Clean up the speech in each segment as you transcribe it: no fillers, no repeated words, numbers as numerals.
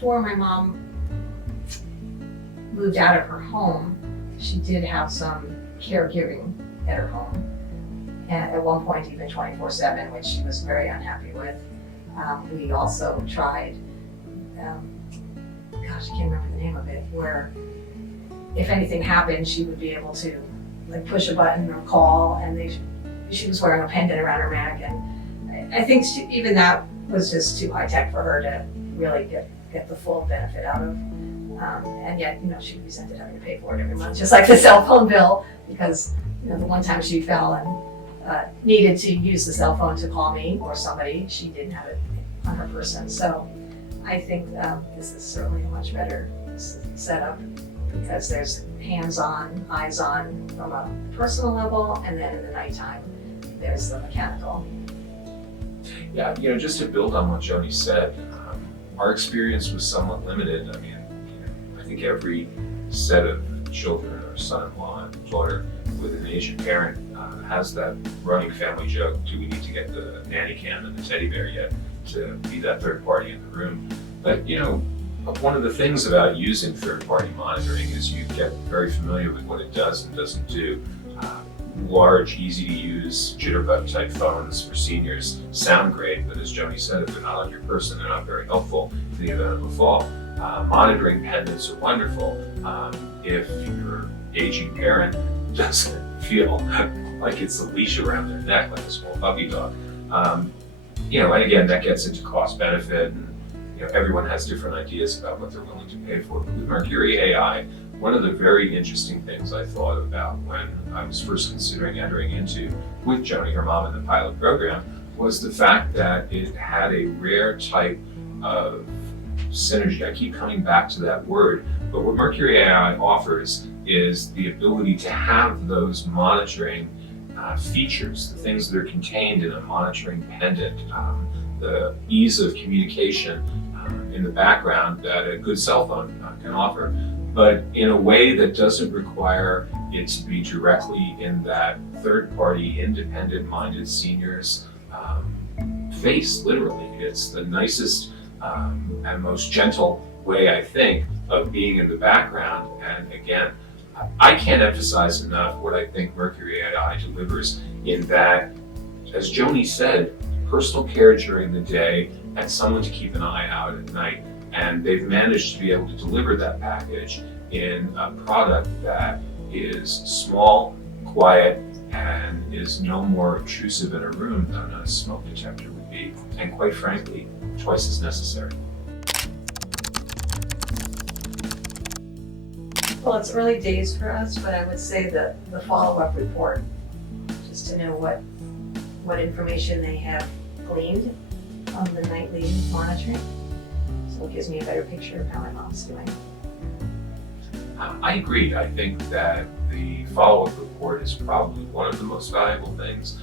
before my mom moved out of her home, she did have some caregiving at her home. And at one point even 24/7, which she was very unhappy with. We also tried, gosh, I can't remember the name of it, where if anything happened, she would be able to like push a button or call, and she was wearing a pendant around her neck, and I think even that was just too high tech for her to really get the full benefit out of. And yet, she resented having to pay for it every month, just like the cell phone bill, because the one time she fell and needed to use the cell phone to call me or somebody, she didn't have it on her person. So I think this is certainly a much better setup, because there's hands-on, eyes-on from a personal level, and then in the nighttime, there's the mechanical. Yeah, just to build on what Joni said, our experience was somewhat limited. I mean, I think every set of children or son-in-law and daughter with an Asian parent has that running family joke: do we need to get the nanny cam and the teddy bear yet to be that third party in the room? But one of the things about using third-party monitoring is you get very familiar with what it does and doesn't do. Large, easy-to-use jitterbug type phones for seniors sound great, but as Joni said, if they're not on your person, they're not very helpful in the event of a fall. Monitoring pendants are wonderful if your aging parent doesn't feel like it's a leash around their neck like a small puppy dog. And again, that gets into cost benefit, and everyone has different ideas about what they're willing to pay for. But with Mercury AI, one of the very interesting things I thought about when I was first considering entering into, with Joni, her mom, in the pilot program, was the fact that it had a rare type of synergy. I keep coming back to that word, but what Mercury AI offers is the ability to have those monitoring features, the things that are contained in a monitoring pendant, the ease of communication in the background that a good cell phone can offer, but in a way that doesn't require it to be directly in that third-party, independent-minded senior's face, literally. It's the nicest and most gentle way, I think, of being in the background. And again, I can't emphasize enough what I think Mercury AI delivers in that, as Joni said, personal care during the day and someone to keep an eye out at night. And they've managed to be able to deliver that package in a product that is small, quiet, and is no more intrusive in a room than a smoke detector would be, and quite frankly, twice as necessary. Well, it's early days for us, but I would say that the follow-up report, just to know what information they have gleaned on the nightly monitoring, so it gives me a better picture of how my mom's doing. I agree. I think that the follow-up report is probably one of the most valuable things.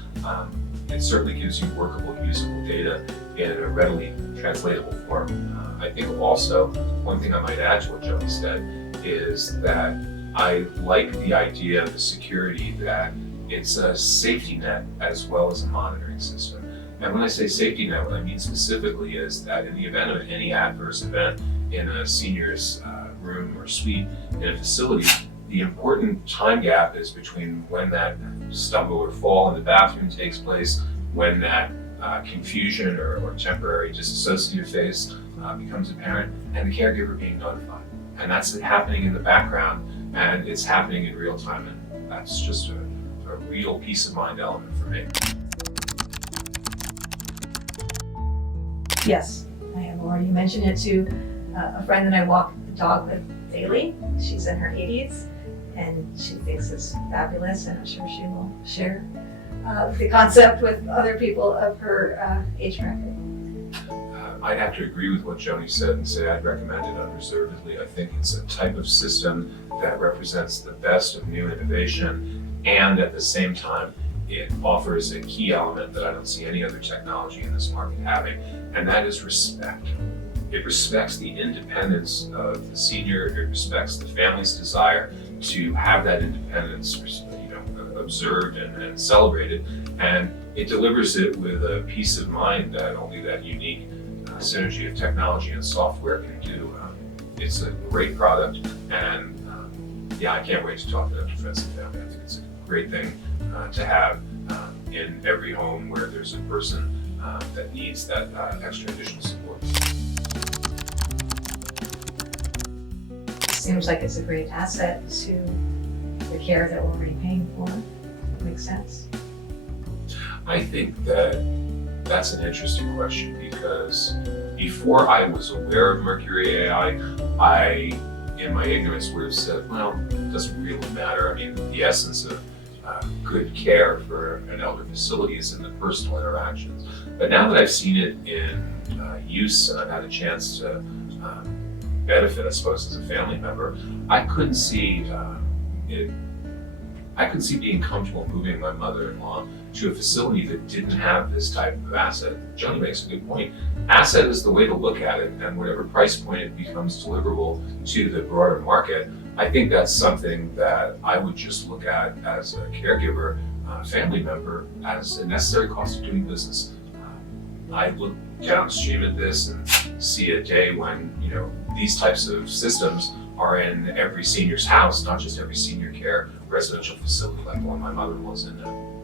It certainly gives you workable, usable data in a readily translatable form. I think also, one thing I might add to what Joni said is that I like the idea of the security, that it's a safety net as well as a monitoring system. And when I say safety net, what I mean specifically is that in the event of any adverse event in a senior's room or suite in a facility, the important time gap is between when that stumble or fall in the bathroom takes place, when that confusion or temporary disassociative phase becomes apparent, and the caregiver being notified. And that's happening in the background, and it's happening in real time, and that's just a real peace of mind element for me. Yes, I have already mentioned it to a friend that I walk the dog with daily. She's in her 80s, and she thinks it's fabulous, and I'm sure she will share the concept with other people of her age bracket. I'd have to agree with what Joni said and say I'd recommend it unreservedly. I think it's a type of system that represents the best of new innovation, and at the same time, it offers a key element that I don't see any other technology in this market having, and that is respect. It respects the independence of the senior, it respects the family's desire to have that independence observed and celebrated, and it delivers it with a peace of mind that only that unique synergy of technology and software can do. It's a great product, and yeah, I can't wait to talk to friends and family. I think it's a great thing to have in every home where there's a person that needs that extra additional support. Seems like it's a great asset to the care that we're already paying for. Makes sense. I think that that's an interesting question, because before I was aware of Mercury AI, I, in my ignorance, would have said, well, it doesn't really matter. I mean, the essence of good care for an elder facility is in the personal interactions. But now that I've seen it in use and I've had a chance to benefit, I suppose, as a family member, I couldn't see being comfortable moving my mother-in-law to a facility that didn't have this type of asset. Johnny makes a good point. Asset is the way to look at it, and whatever price point it becomes deliverable to the broader market, I think that's something that I would just look at as a caregiver, family member, as a necessary cost of doing business. I look downstream at this and see a day when, you know, these types of systems are in every senior's house, not just every senior care residential facility like the one my mother-in-law's in now.